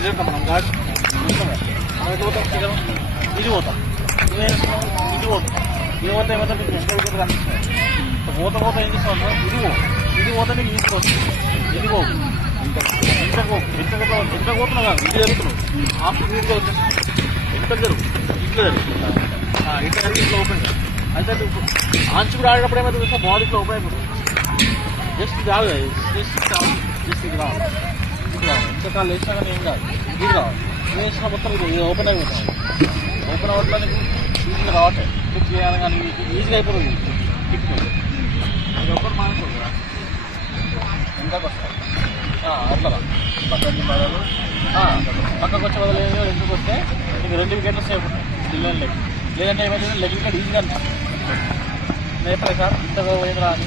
మనం గాడి ఇది పోతాం ఇది పోతాం ఇది పోతాం ఏమవుతా మీకు ఎంత వికెట్ కనిపిస్తుంది. పోత ఏం చేస్తాం ఇది పోతే నీకు తీసుకొస్తుంది. ఇది పోకు ఎంత పోతున్నావు కాదు ఇది జరుగుతున్నావు ఆఫ్ నీట్గా వచ్చేస్తుంది. ఎంత జరుగు ఇట్లా జరుగుతుంది ఇట్లా జరిగి ఇట్లా ఓపెన్ అయితే ఆంచి కూడా ఆడినప్పుడు ఏమైతే చూస్తే బాడీ ఇట్లా ఓపెన్ అయిపోతుంది. జస్ట్ ఇది కాదు జస్ట్ ఇది రావాలి ఇది రావాలి ఎంతకాలం వేసినా కానీ ఏం కాదు ఇది రావాలి ఇది వేసినా మొత్తం ఇది ఓపెన్ అయిపోతుంది. ఓపెన్ అవ్వట్లా నీకు ఈజీగా రావట్లేదు క్లిక్ చేయాలి కానీ ఈజీగా అయిపోతుంది. క్లిక్ ఇది ఒకటి మానుకోదు కదా ఎంతకు వస్తారు అట్లా పక్కకి బదులు పక్కకు వచ్చే బదులు ఎందుకు వస్తే నీకు 2 వికెట్లు సేఫ్ ఉంటాయి పిల్లలు లెగ్ లేదంటే ఏమైతే లెగ్ వికెట్ ఈజీగా అనిపిస్తుంది. నేను ఎప్పుడే సార్ ఇంత పోయింది రా అని